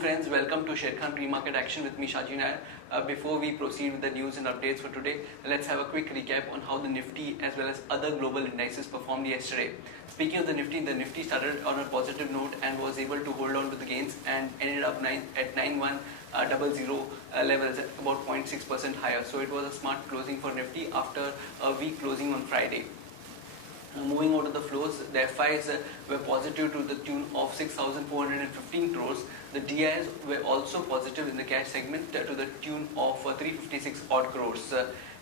friends, welcome to Sharekhan Pre-Market Action with me Shaji Nair. Before we proceed with the news and updates for today, let's have a quick recap on how the Nifty as well as other global indices performed yesterday. Speaking of the Nifty started on a positive note and was able to hold on to the gains and ended up at 9100 levels at about 0.6% higher. So it was a smart closing for Nifty after a weak closing on Friday. Moving on to the flows, the FIs were positive to the tune of 6,415 crores. The DIs were also positive in the cash segment to the tune of 356 odd crores.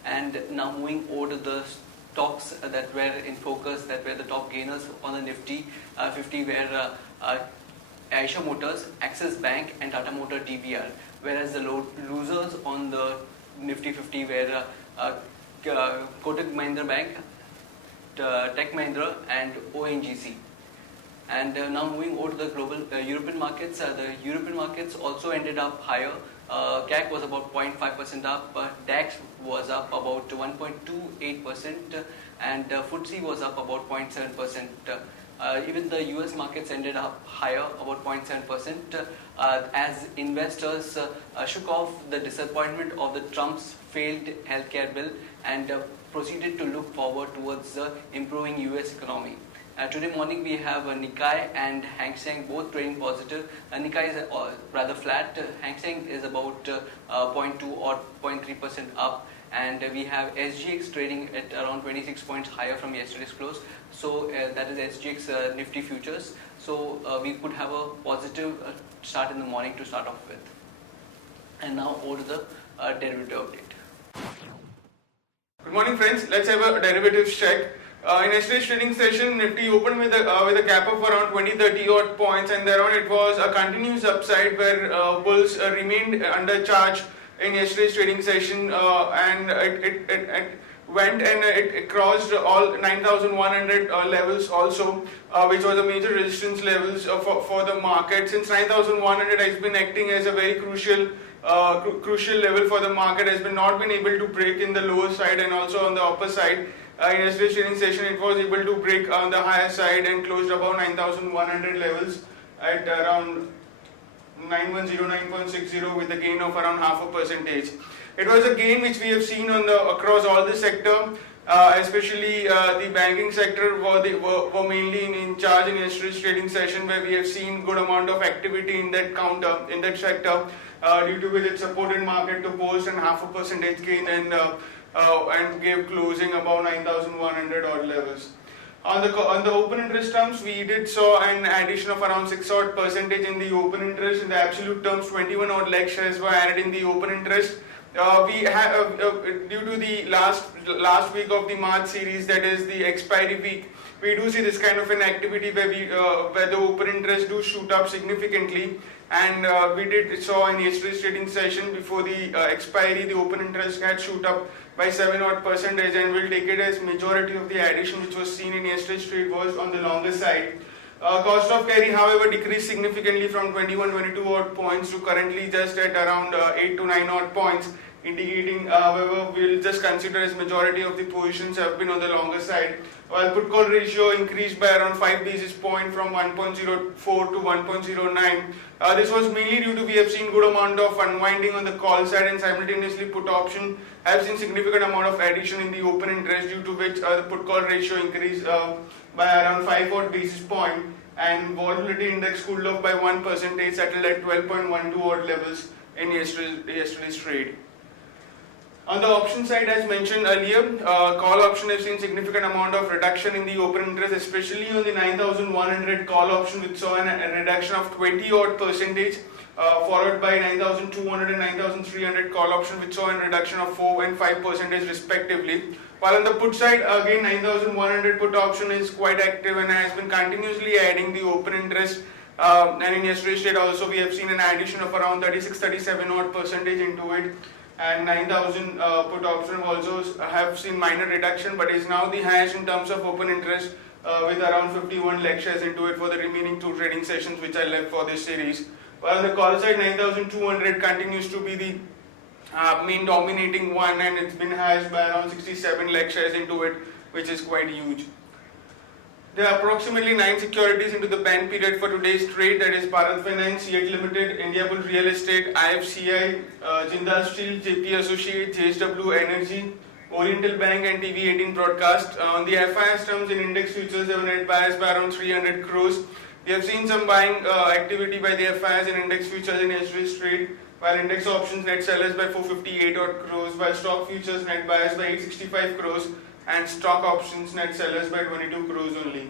And now moving over to the stocks that were in focus, that were the top gainers on the Nifty 50 were Eicher Motors, Axis Bank and Tata Motor TBR, whereas the losers on the Nifty 50 were Kotak Mahindra Bank, Tech Mahindra and ONGC. And now moving over to the global European markets, the European markets also ended up higher. CAC was about 0.5% up, DAX was up about 1.28% and FTSE was up about 0.7%. Even the US markets ended up higher, about 0.7%, as investors shook off the disappointment of the Trump's failed healthcare bill and proceeded to look forward towards the improving US economy. Today morning we have Nikkei and Hang Seng both trading positive. Nikkei is rather flat, Hang Seng is about 0.2 or 0.3% up, and we have SGX trading at around 26 points higher from yesterday's close. So that is SGX Nifty futures. So we could have a positive start in the morning to start off with. And now over to the derivative update. Good morning, friends. Let's have a derivatives check. In yesterday's trading session, Nifty opened with a gap of around 20-30 odd points, and thereon it was a continuous upside where bulls remained under charge in yesterday's trading session, and it went and it crossed all 9,100 levels also, which was a major resistance levels for the market. Since 9,100 has been acting as a very crucial level for the market, has not been able to break in the lower side and also on the upper side. In yesterday's trading session, it was able to break on the higher side and closed above 9,100 levels at around 910, with a gain of around 0.5%. It was a gain which we have seen across all the sector, especially the banking sector were mainly in charge in yesterday's trading session, where we have seen good amount of activity in that sector, due to which it supported market to post an 0.5% gain and gave closing above 9,100 odd levels. On the open interest terms, we did saw an addition of around 6 odd percentage in the open interest. In the absolute terms, 21 odd lakh shares were added in the open interest. We have due to the last week of the March series, that is the expiry week, we do see this kind of an activity where the open interest do shoot up significantly, and we did saw in yesterday's trading session before the expiry, the open interest had shoot up by 7 odd percentage, and we'll take it as majority of the addition which was seen in yesterday's trade was on the longer side. Cost of carry, however, decreased significantly from 21-22 odd points to currently just at around 8 to 9 odd points, indicating, however, we'll just consider as majority of the positions have been on the longer side. While put call ratio increased by around 5 basis points from 1.04 to 1.09. This was mainly due to we have seen good amount of unwinding on the call side, and simultaneously put option have seen significant amount of addition in the open interest, due to which the put call ratio increased by around 5 odd basis point, and volatility index cooled off by 1%, settled at 12.12 odd levels in yesterday's trade. On the option side, as mentioned earlier, call option has seen significant amount of reduction in the open interest, especially on the 9,100 call option, which saw a reduction of 20 odd percentage, followed by 9,200 and 9,300 call option, which saw a reduction of 4 and 5% respectively. While on the put side, again 9,100 put option is quite active and has been continuously adding the open interest. And in yesterday's trade also, we have seen an addition of around 36-37 odd percentage into it. And 9,000 put option also have seen minor reduction, but is now the highest in terms of open interest, with around 51 lakh shares into it for the remaining 2 trading sessions which are left for this series. While on the call side, 9,200 continues to be the main dominating one, and it's been highest by around 67 lakh shares into it, which is quite huge. There are approximately 9 securities into the ban period for today's trade, that is Bharat Finance, Yet Limited, Indiabulls Real Estate, IFCI, Jindal Steel, JP Associates, JSW Energy, Oriental Bank and TV18 Broadcast. On the FIS terms in index futures, they were net biased by around 300 crores. We have seen some buying activity by the FIs in index futures in yesterday's trade, while index options net sellers by 458 odd crores, while stock futures net buyers by 865 crores and stock options net sellers by 22 crores only.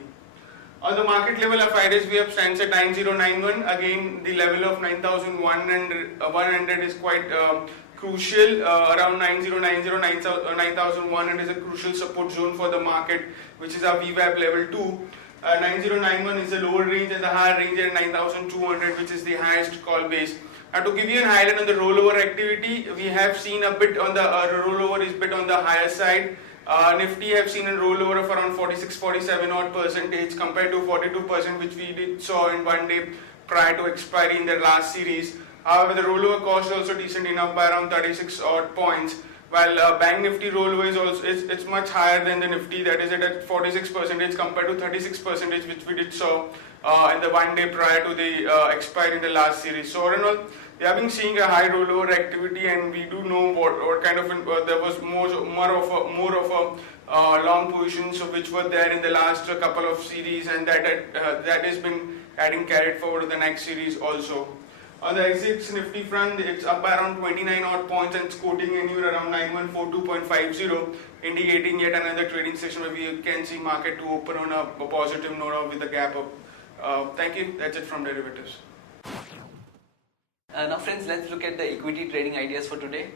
On the market level of FIDs, we have stands at 9091. Again, the level of 9100 is quite crucial. Around 9090, 9100 is a crucial support zone for the market, which is our VWAP level 2. 9091 is the lower range and the higher range at 9200, which is the highest call base. Now, to give you an highlight on the rollover activity, we have seen a bit on the rollover is bit on the higher side. Nifty have seen a rollover of around 46-47 odd percentage compared to 42% which we saw in one day prior to expiry in the last series. However, the rollover cost is also decent enough by around 36 odd points. While Bank Nifty rollover is also it's much higher than the Nifty, that is at 46% compared to 36% which we did saw in the one day prior to the expiry in the last series. So, all in all, we have been seeing a high rollover activity, and we do know what kind of there was more of a long positions which were there in the last couple of series, and that has been getting carried forward to the next series also. On the exits Nifty front, it's up by around 29 odd points and it's quoting anywhere around 9142.50, indicating yet another trading session where we can see market to open on a positive note with a gap up. Thank you. That's it from derivatives. Now friends, let's look at the equity trading ideas for today.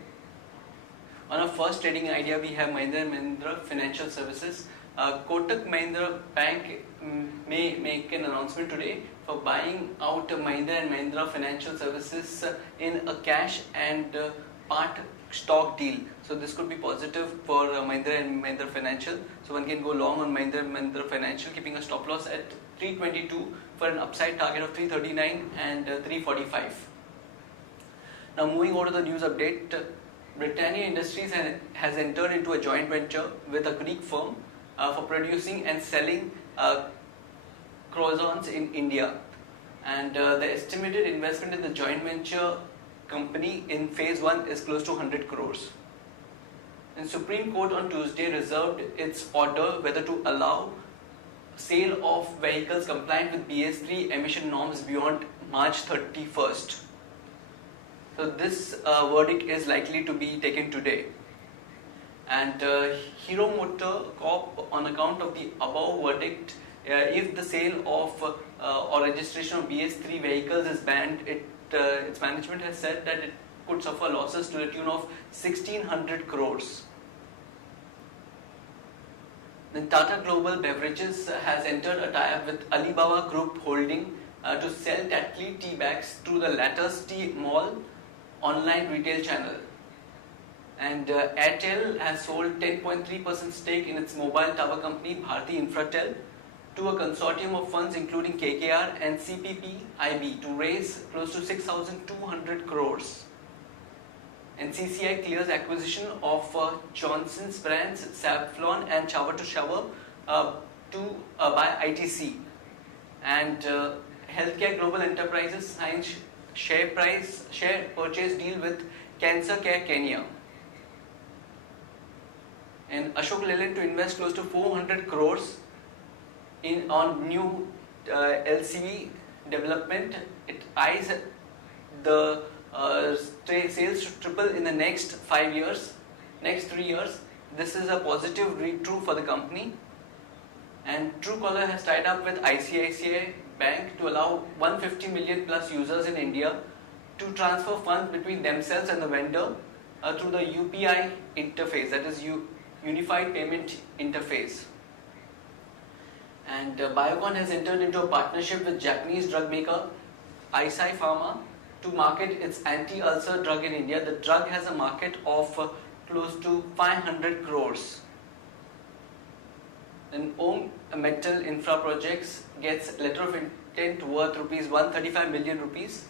On our first trading idea, we have Mahindra & Mahindra Financial Services. Kotak Mahindra Bank may make an announcement today for buying out Mahindra & Mahindra Financial Services in a cash and part stock deal. So this could be positive for Mahindra & Mahindra Financial. So one can go long on Mahindra & Mahindra Financial, keeping a stop loss at 322 for an upside target of 339 and 345. Now moving over to the news update, Britannia Industries has entered into a joint venture with a Greek firm for producing and selling croissants in India, and the estimated investment in the joint venture company in phase 1 is close to 100 crores. And Supreme Court on Tuesday reserved its order whether to allow sale of vehicles compliant with BS3 emission norms beyond March 31st. So this verdict is likely to be taken today. And Hero Motor Corp, on account of the above verdict, if the sale of or registration of BS3 vehicles is banned, its management has said that it could suffer losses to the tune of 1600 crores. Then Tata Global Beverages has entered a tie-up with Alibaba Group Holding to sell Tetley tea bags through the latter's Tea Mall online retail channel. And Airtel has sold 10.3% stake in its mobile tower company Bharti Infratel to a consortium of funds including KKR and CPPIB to raise close to 6,200 crores. And CCI clears acquisition of Johnson's brands Savlon and Shower to Shower by ITC. And Healthcare Global Enterprises signs share purchase deal with Cancer Care Kenya. And Ashok Leyland to invest close to 400 crores on new LCV development. It eyes the sales to triple in the next 3 years. This is a positive read-through for the company. And Truecaller has tied up with ICICI Bank to allow 150 million plus users in India to transfer funds between themselves and the vendor through the UPI interface, that is Unified Payment Interface. And Biocon has entered into a partnership with Japanese drug maker Eisai Pharma to market its anti-ulcer drug in India. The drug has a market of close to 500 crores. Then Om Metal Infra Projects gets letter of intent worth rupees 135 million rupees,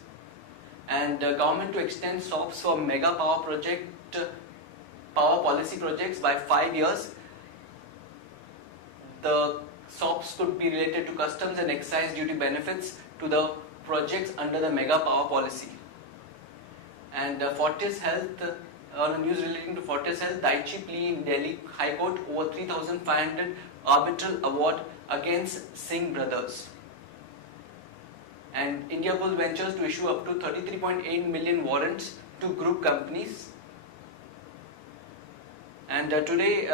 and government to extend SOPs for mega power policy projects by 5 years. The SOPs could be related to customs and excise duty benefits to the projects under the Mega Power Policy. And Fortis Health, on a news relating to Fortis Health, Daiichi plea in Delhi High Court over 3,500 arbitral award against Singh brothers. And Indiabulls ventures to issue up to 33.8 million warrants to group companies. And today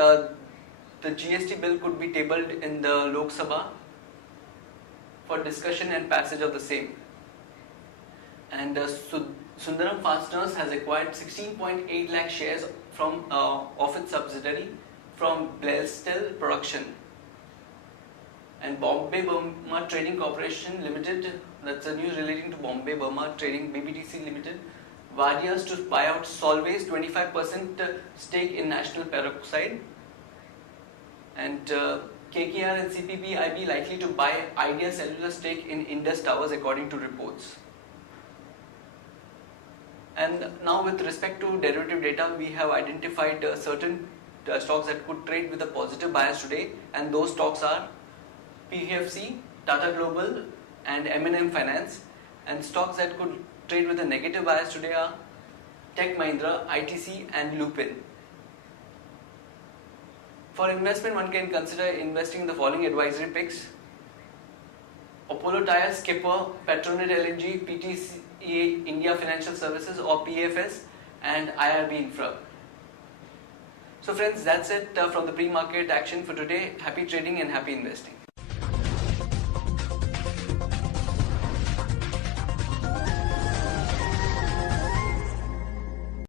the GST bill could be tabled in the Lok Sabha for discussion and passage of the same. And Sundaram Fasteners has acquired 16.8 lakh shares from of its subsidiary from Blaisdell Production. And Bombay Burma Trading Corporation Limited, that's a news relating to Bombay Burma Trading BBTC Limited, Vadias to buy out Solvay's 25% stake in National Peroxide. And KKR and CPPIB likely to buy Idea Cellular stake in Indus Towers according to reports. And now with respect to derivative data, we have identified certain stocks that could trade with a positive bias today, and those stocks are PFC, Tata Global and M&M Finance. And stocks that could trade with a negative bias today are Tech Mahindra, ITC and Lupin. For investment, one can consider investing in the following advisory picks: Apollo Tyres, Skipper, Petronet LNG, PTC India Financial Services or PFS, and IRB Infra. So friends, that's it from the pre-market action for today. Happy trading and happy investing.